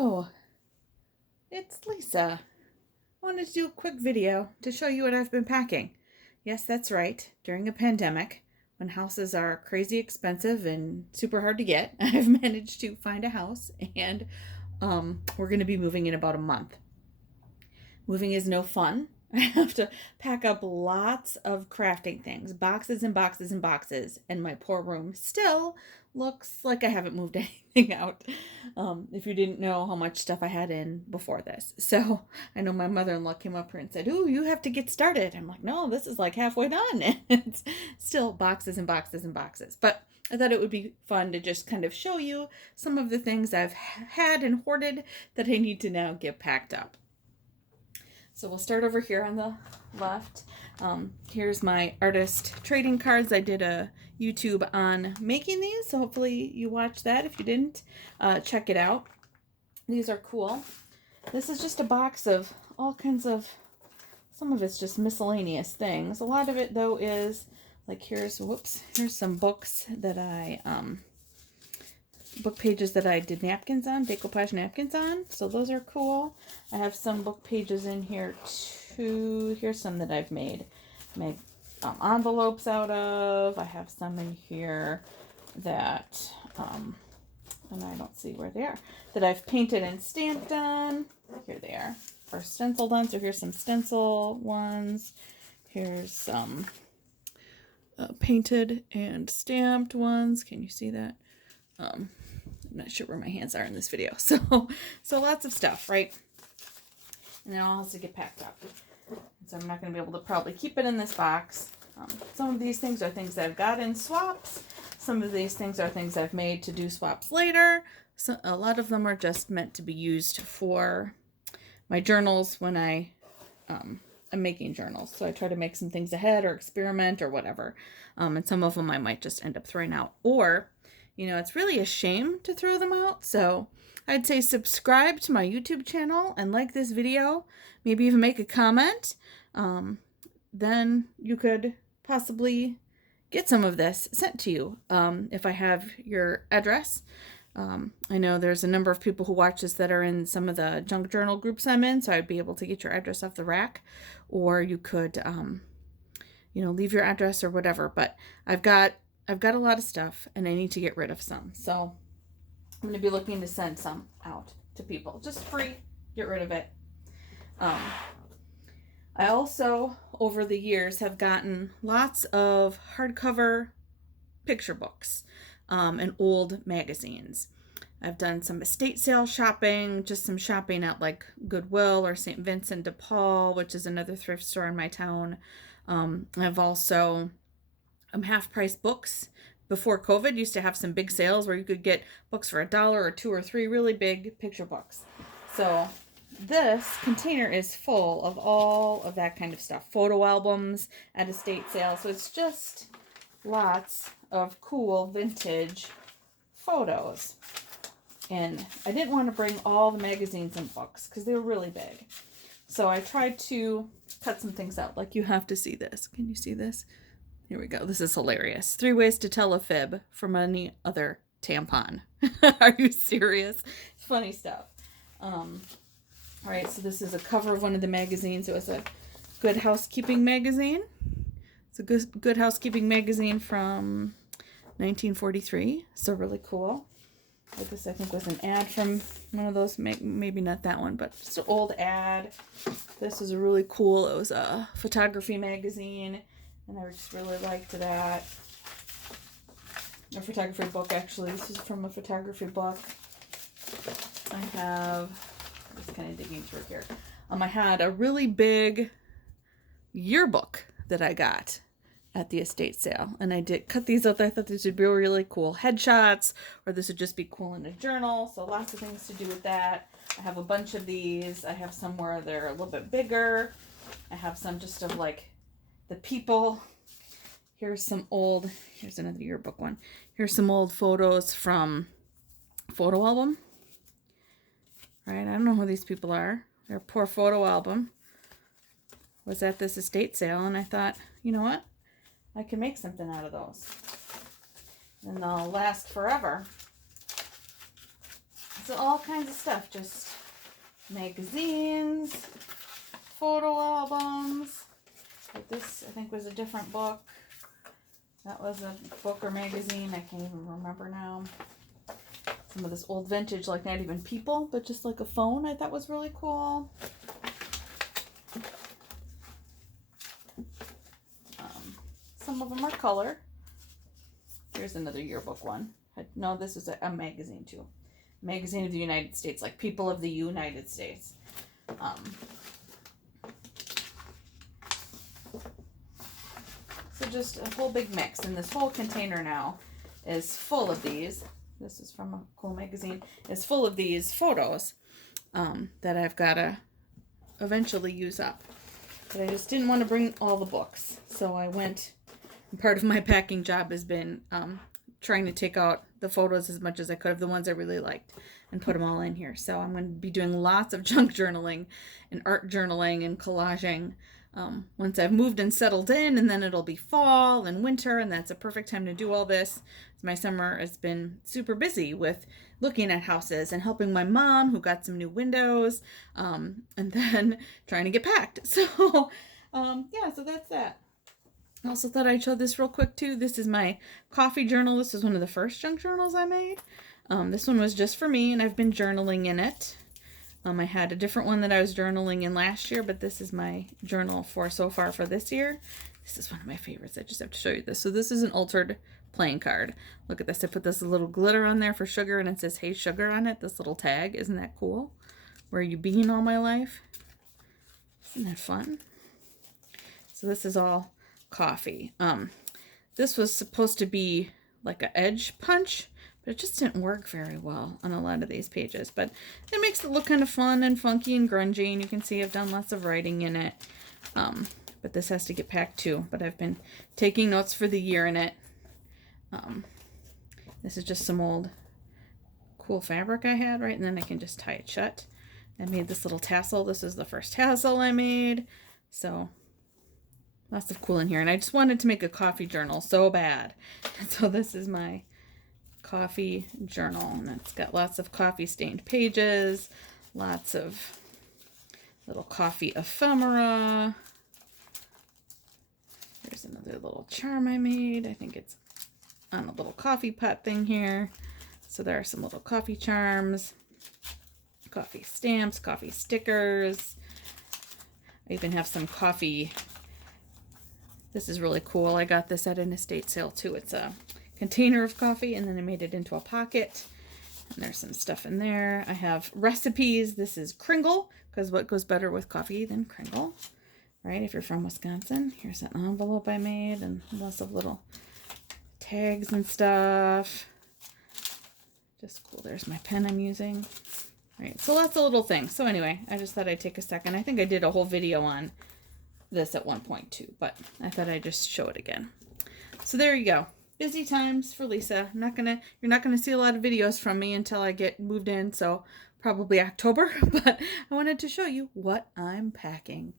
Hello, it's Lisa. I wanted to do a quick video to show you what I've been packing. Yes, that's right. During a pandemic, when houses are crazy expensive and super hard to get, I've managed to find a house and we're going to be moving in about a month. Moving is no fun. I have to pack up lots of crafting things, boxes and boxes and boxes, and my poor room still looks like I haven't moved anything out. If you didn't know how much stuff I had in before this. So I know my mother-in-law came up here and said, "Ooh, you have to get started." I'm like, "No, this is like halfway done." And it's still boxes and boxes and boxes. But I thought it would be fun to just kind of show you some of the things I've had and hoarded that I need to now get packed up. So we'll start over here on the left. Here's my artist trading cards. I did a YouTube on making these, so hopefully you watched that. If you didn't, check it out. These are cool. This is just a box of all kinds of, some of it's just miscellaneous things. A lot of it, though, is like here's some books that I, book pages that I did napkins on, decoupage napkins on. So those are cool. I have some book pages in here too. Here's some that I've made envelopes out of. I have some in here that, and I don't see where they are, that I've painted and stamped on. Here they are. Or stenciled on. So here's some stencil ones. Here's some painted and stamped ones. Can you see that? I'm not sure where my hands are in this video. So lots of stuff, right? And then I'll have to get packed up. So I'm not going to be able to probably keep it in this box. Some of these things are things I've got in swaps. Some of these things are things I've made to do swaps later. So a lot of them are just meant to be used for my journals when I'm making journals. So I try to make some things ahead or experiment or whatever. And some of them I might just end up throwing out. Or, you know, it's really a shame to throw them out. So I'd say subscribe to my YouTube channel and like this video. Maybe even make a comment. Then you could possibly get some of this sent to you if I have your address. I know there's a number of people who watch this that are in some of the junk journal groups I'm in, so I'd be able to get your address off the rack. Or you could, you know, leave your address or whatever. But I've got a lot of stuff and I need to get rid of some. So I'm going to be looking to send some out to people. Just free. Get rid of it. I also, over the years, have gotten lots of hardcover picture books and old magazines. I've done some estate sale shopping, just some shopping at like Goodwill or St. Vincent de Paul, which is another thrift store in my town. I've also half-price books. Before COVID, used to have some big sales where you could get books for $1 or $2 or $3, really big picture books. So this container is full of all of that kind of stuff. Photo albums at estate sale. So it's just lots of cool vintage photos. And I didn't want to bring all the magazines and books because they were really big. So I tried to cut some things out. Like you have to see this. Can you see this? Here we go. This is hilarious. 3 ways to tell a fib from any other tampon. Are you serious? It's funny stuff. All right, so this is a cover of one of the magazines. It was a Good Housekeeping magazine. It's a Good Housekeeping magazine from 1943. So really cool. But this, I think, was an ad from one of those. Maybe not that one, but just an old ad. This is really cool. It was a photography magazine. And I just really liked that. A photography book, actually. This is from a photography book. I have, just kind of digging through here. I had a really big yearbook that I got at the estate sale. And I did cut these out. I thought these would be really cool headshots, or this would just be cool in a journal. So lots of things to do with that. I have a bunch of these. I have some where they're a little bit bigger. I have some just of like the people. Here's another yearbook one. Here's some old photos from photo album. Right, I don't know who these people are. Their poor photo album was at this estate sale, and I thought, you know what? I can make something out of those. And they'll last forever. So all kinds of stuff, just magazines, photo albums. Like this, I think, was a different book. That was a book or magazine. I can't even remember now. Some of this old vintage, like not even people, but just like a phone, I thought was really cool. Some of them are color. Here's another yearbook one. No, this was a magazine too. Magazine of the United States, like People of the United States. So just a whole big mix. And this whole container now is full of these. This is from a cool magazine. It's full of these photos that I've got to eventually use up. But I just didn't want to bring all the books. So I went, part of my packing job has been trying to take out the photos as much as I could of the ones I really liked and put them all in here. So I'm going to be doing lots of junk journaling and art journaling and collaging once I've moved and settled in, and then it'll be fall and winter, and that's a perfect time to do all this. My summer has been super busy with looking at houses and helping my mom, who got some new windows, and then trying to get packed. So yeah, so that's that. I also thought I'd show this real quick too. This is my coffee journal. This is one of the first junk journals I made. This one was just for me, and I've been journaling in it. I had a different one that I was journaling in last year, but this is my journal for so far for this year. This is one of my favorites. I just have to show you this. So this is an altered playing card. Look at this. I put this little glitter on there for sugar, and it says, "Hey, Sugar" on it. This little tag. Isn't that cool? Where you been all my life? Isn't that fun? So this is all coffee. This was supposed to be like an edge punch, but it just didn't work very well on a lot of these pages. But it makes it look kind of fun and funky and grungy, and you can see I've done lots of writing in it. But this has to get packed too. But I've been taking notes for the year in it. This is just some old cool fabric I had, right? And then I can just tie it shut. I made this little tassel. This is the first tassel I made. So lots of cool in here. And I just wanted to make a coffee journal so bad. So this is my coffee journal. And it's got lots of coffee stained pages. Lots of little coffee ephemera. There's another little charm I made. I think it's on a little coffee pot thing here. So there are some little coffee charms. Coffee stamps. Coffee stickers. I even have some coffee. This is really cool. I got this at an estate sale too. It's a container of coffee, and then I made it into a pocket. And there's some stuff in there. I have recipes. This is Kringle, because what goes better with coffee than Kringle, right? If you're from Wisconsin. Here's an envelope I made, and lots of little tags and stuff. Just cool. There's my pen I'm using. Right, so lots of little things. So anyway, I just thought I'd take a second. I think I did a whole video on this at one point too, but I thought I'd just show it again. So there you go. Busy times for Lisa. You're not gonna see a lot of videos from me until I get moved in, so probably October, but I wanted to show you what I'm packing.